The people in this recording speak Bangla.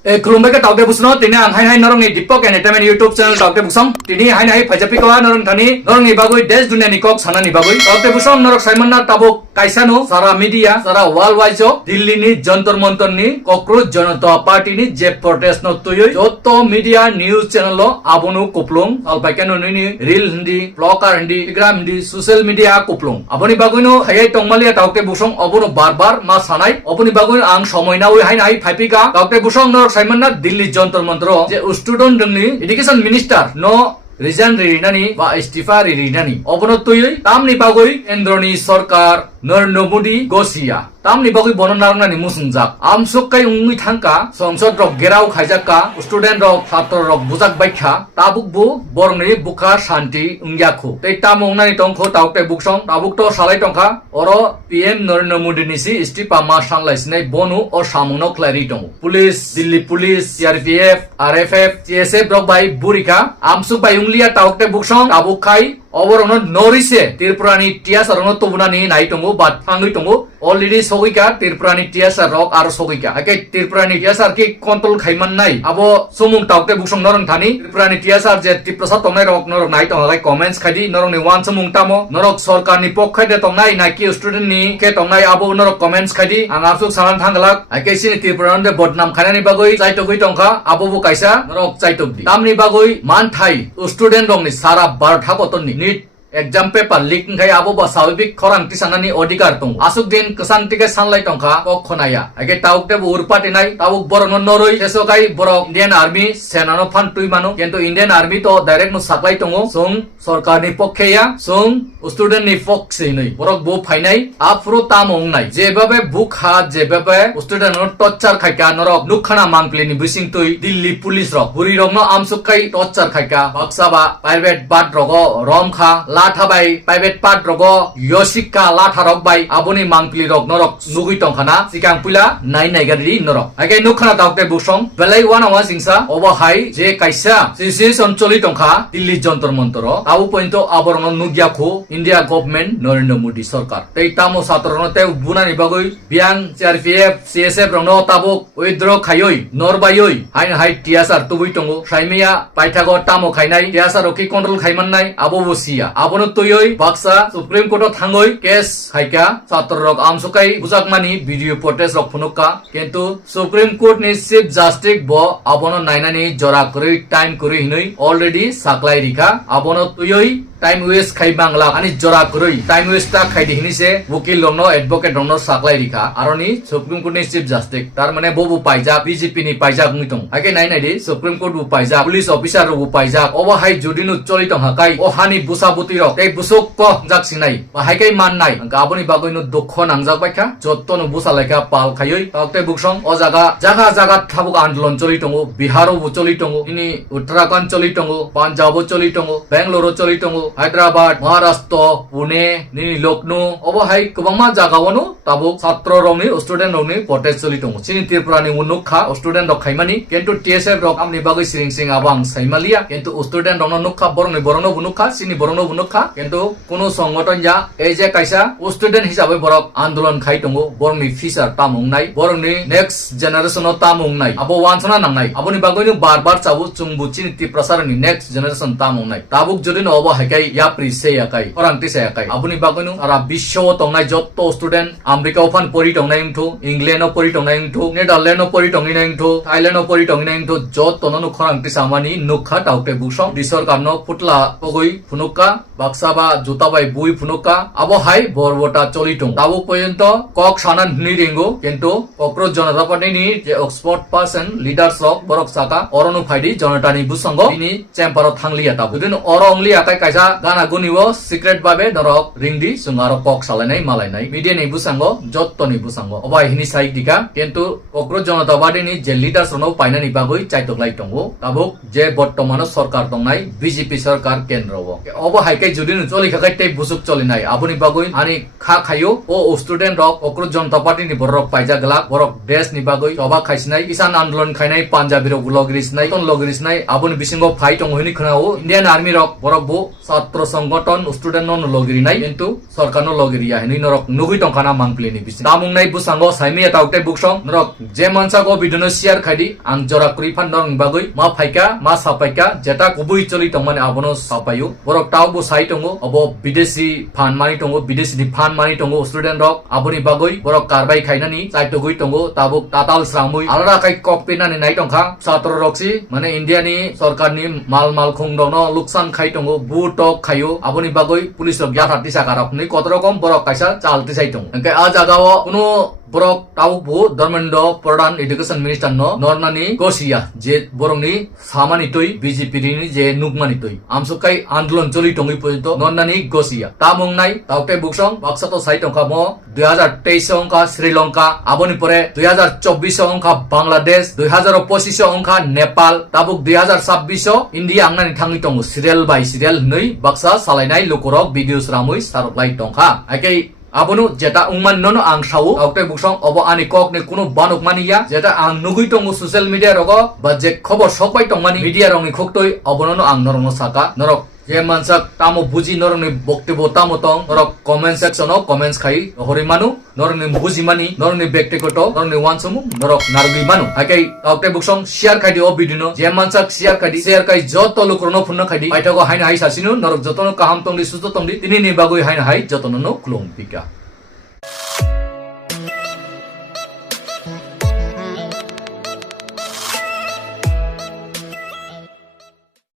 Kurumbai ka tawte busno tini ang hai norong ni Dipok Entertainment YouTube channel tawte busam tini hai phajapi kawa norong thani norong ni bagoi desh dunia ni kok sana ni bagoi tawte busam norok Simon na tabok kaisano sara media sara worldwide jo Delhi ni Jantar Mantar ni Cockroach Janata Party ni je protest no tuyoi jotto media news channel lo abonu kuplung alpaikano ni real hindi blogger hindi Instagram hindi social media kuplung aboni bagoi no hai tongmalia tawte busam abono barbar ma sanai aboni bagoi ang somoy na oi hai phapi ka tawte busam norok Simon na Delhi Jantar Mantar je student dengni education minister no resign rinani ba istifa rinani obono tuyoi tamni bagoi endroni sarkar Narendra Modi Gosia tamni bagoi bononarna ni musungjak amsukai ungui thangka sangsad rok gerau khaijaka student rok chhatro rok bujak baikha tabukbu borni bukha shanti ungyakhu tei tamongna ni tongkho taukte buksong tabukto salai tongkha oro PM Narendra Modi ni si istifa ma sanglaisinai bonu or samungno klari tong police Delhi police CRPF RFF CSF rok bai burika amsuk bai unglia taukte buksong tabukai অবরণ নরিসে ত্রিপুরানি টিয়াসার তবুনানি নাই টঙ্গু বাদ ফাঙ্গি টঙ্গু অলরেডি সগিকা ত্রিপুরানি টিয়াসার রক আর সগিকা একে ত্রিপুরানি টিয়াসার কি কন্ট্রোল খাইমান নাই আবো সমুং টাউতে বুকসং নরং থানি ত্রিপুরানি টিয়াসার যে ত্রিপ্রসাদ তংনাই রক নরক নাই টংলাই কমেন্টস খাইদি নরং নি ওয়ান সমুং টামো নরক সরকারনি পক্ষাইতে তংনাই নাকি স্টুডেন্ট নি কে তংনাই আবো নরক কমেন্টস খাইদি আং আরসুক সালান থাঙ্গলাক একে সিনি ত্রিপুরান দে বদনাম খানানি বাগৈ চাইতগৈ টংখা আবো বু কাইসা নরক চাইতগদি তামনি বাগৈ মান থাই student রংনি Sara 12 কতনি NEET exam paper leak ngai abo ba sawibik khorang tisanani odikar tong asuk din kesang tige sanlai tongkha kok khonaya age taukte bu urpati nai tabuk boron noroi sesokai borok Indian Army senano fan tui manu kintu Indian Army to direct no saklai tongo sung sarkar ni pokhe ya sung student ni pokhe nei borok bu phainai afro tamong nai jebabe buk ha jebabe student no torture khaika norok nukhana mangpli ni bising tui Delhi police rok buri rok no amsukai torture khaika baksaba private bat rogo romkha লাঠা বাই প্রাইভেট পার্ট রগ ইয়সিকা লাঠা রক বাই আবনি মাংপলি রক নরক নুগুই টংখানা সিকাং পুলা নাই নাইগারি নরক আগে নুখানা দাউতে বুসং বেলাই ওয়ান আওয়া সিংসা অবহাই যে কাইসা সিসিস অঞ্চলি টংখা দিল্লি যন্তর মন্তর তাও পর্যন্ত আবরণ নুগিয়াখু ইন্ডিয়া গভর্নমেন্ট নরেন্দ্র মোদী সরকার এই তামো সাতরণতে বুনানি বাগৈ বিয়াং CRPF CSF রং তাবক উইদ্র খাইয়ই নরবাইয়ই হাইন হাই টিয়াসার তুবুই টঙ্গো সাইমিয়া পাইথাগো তামো খাইনাই টিয়াসার রকি কন্ট্রোল খাইমাননাই আবো বসিয়া abono tuyoi baksa supreme court thangoi case haika chator rok amsukai bujakmani video protest rok phunuka kintu supreme court ni chief justice bo abono nainani jora kori time kori hinoi already saklai rika abono tuyoi time waste khai bangla ani jora kori time waste ta khai dihini se wukil longno advocate longno saklai rika aroni supreme court ni chief justice tar mane bobu paija BJP ni paija ngitong ake nai nai di supreme court bu paija police officer bu paija oba hai judinu choli tong hakai ohani busabuti rok ei busuk ko jaksinai ba haikai mannai gaboni bagoi no dokho nangjak baikha jotto no busalaika pal khayoi takte buksong o jaga jaga thabuk andolon choli tongo Biharo bu choli tongo ini Uttarakhand choli tongo Punjab choli tongo Bangalore choli tongo Hyderabad Maharashtra Pune ni Lucknow obo hai kubangma jaga wono tabuk chhatro rongni student rongni protest choli tongo chini Tripura ni unukha student rok khaimani kintu TSF rok amni bagoi sing abang saimalia kintu student rongno nukha boroni borono bunukha chini borono bunukha কিন্তু কোন সংগঠন যা এই যে কাইসা স্টুডেন্ট হিসাবে বরক আন্দোলন খাই টঙ্গো বরংনি ফিচার তামং নাই বরংনি নেক্সট জেনারেশন তামং নাই আবো ওয়ানসনা নাংনাই আবনি বাগৈনি বারবার চাবু চুংবু চিনিতি প্রসারনি নেক্সট জেনারেশন তামং নাই তাবুক যদি নব হাইকাই ইয়াপ্রি সে আকাই অরাংতি সে আকাই আবনি বাগৈনি সারা বিশ্ব টংনাই যত স্টুডেন্ট আমেরিকা ওফান পরি টংনাই ইংথু ইংল্যান্ড পরি টংনাই ইংথু নেদারল্যান্ড পরি টংনি নাই ইংথু থাইল্যান্ড পরি টংনি নাই ইংথু যত তননু খরাংতি সামানি নুখা টাউতে বুসং দিসর কারনো ফুটলা পগই ফুনুকা বাক্সাবা জুতাবাই বুই ফুনুকা আবো হাই বরবটা চলিটং তাবু পর্যন্ত কক সানান নিরিঙ্গো কিন্তু কক্রোচ জনতা পার্টি নি যে এক্সপার্ট পারসন লিডার্স রক বরক সাকা অরনু ফাইডি জনতানি বুসঙ্গ তিনি চেম্বারত থাংলিয়া তাবু দিন অরংলি আকাই কাইসা গানা গুনিও সিক্রেট ভাবে নরক রিংদি সুঙ্গার কক সালাইনাই মালাইনাই মিডিয়া নি বুসঙ্গ যত্তনি বুসঙ্গ অবাই হিনি সাইক দিকা কিন্তু কক্রোচ জনতা পার্টি নি যে লিডার্স রনও পাইনানি বাগৈ চাইতকলাই টঙ্গো তাবুক যে বর্তমান সরকার দংনাই বিজেপি সরকার কেন্দ্র অব হাইকাই যদি চলি খাকাই তে বুসুক চলি নাই আবনি বাগৈ আনি খা খাইও ও স্টুডেন্ট রক কক্রোচ জনতা পার্টি নি বরক পাইজা গলাক বরক দেশ নি বাগৈ সভা খাইসনাই কিষান আন্দোলন খাইনাই পাঞ্জাবি রক লগরিসনাই তন লগরিসনাই আবনি বিসিংগ ফাই টং হইনি খনাও ইন্ডিয়ান আর্মি রক বরক বো ছাত্র সংগঠন স্টুডেন্ট non logiri nai কিন্তু সরকার no logiri ya ni norok nugui tongkana mangpli ni bisi tamung nai busango saimi taukte buksong norok je mansa go bidono share khaidi ang jora kuri phan norong bagui ma phaika ma sapaika jeta kubui choli tongmane abono sapayu borok tau bu sai tongo obo bidesi phan mani tongo bidesi di phan mani tongo student rok aboni bagui borok karbai khainani chai togui tongo tabuk tatal sramui alada kai kopina ni nai tongkha ছাত্র রক্সি মানে ইন্ডিয়া নি সরকার নি মাল খুং দন লুকসান খাই টঙ্গো বু টক খাইও আপনি বাগৈ পুলিশ রক গিয়া থার্টি সাকার আপনি কত রকম বরক কাইসা চালতে চাই টঙ্গো এনকে আ জাগাও কোনো borok tau bu ধর্মেন্দ্র প্রধান এডুকেশন মিনিস্টার no নরনানি গসিয়া যে বরংনি সামানি তৈ বিজেপি নি যে নুকমানি তৈ আমসুকাই আন্দোলন চলি টঙ্গি পর্যন্ত নরনানি গসিয়া তা মংনাই তাউতে বুকসং বাক্সাতো সাই টংকা ম 2023 অংকা শ্রীলঙ্কা আবনি পরে 2024 অংকা বাংলাদেশ 2025 অংকা নেপাল তাবুক 2026 ইন্ডিয়া আংনানি থাঙ্গি টঙ্গো সিরিয়াল বাই সিরিয়াল নই বাক্সা সালাইনাই লোকরক ভিডিওস রামুই সারকলাই টংকা আইকে abonu jeta ungman nono ang sau aukte buksong obo ani kok ne kuno banuk maniya jeta ang nugui tongo social media rogo ba je khobor sokbai tongmani media rongni khoktoi obono ang normo saka norok je mansak tamo buji noroni boktibo tamo tong norok comment section o comments khai horimanu noroni buji mani noroni bektekoto noroni wansumu norok nargi manu akai aukte buksong share khai di o video no je mansak share kai joto lokrono phunno khai di aitago haina hai sasinu norok jotono kaham tongdi susto tongdi tini ni bagoi haina hai jotono no klong pika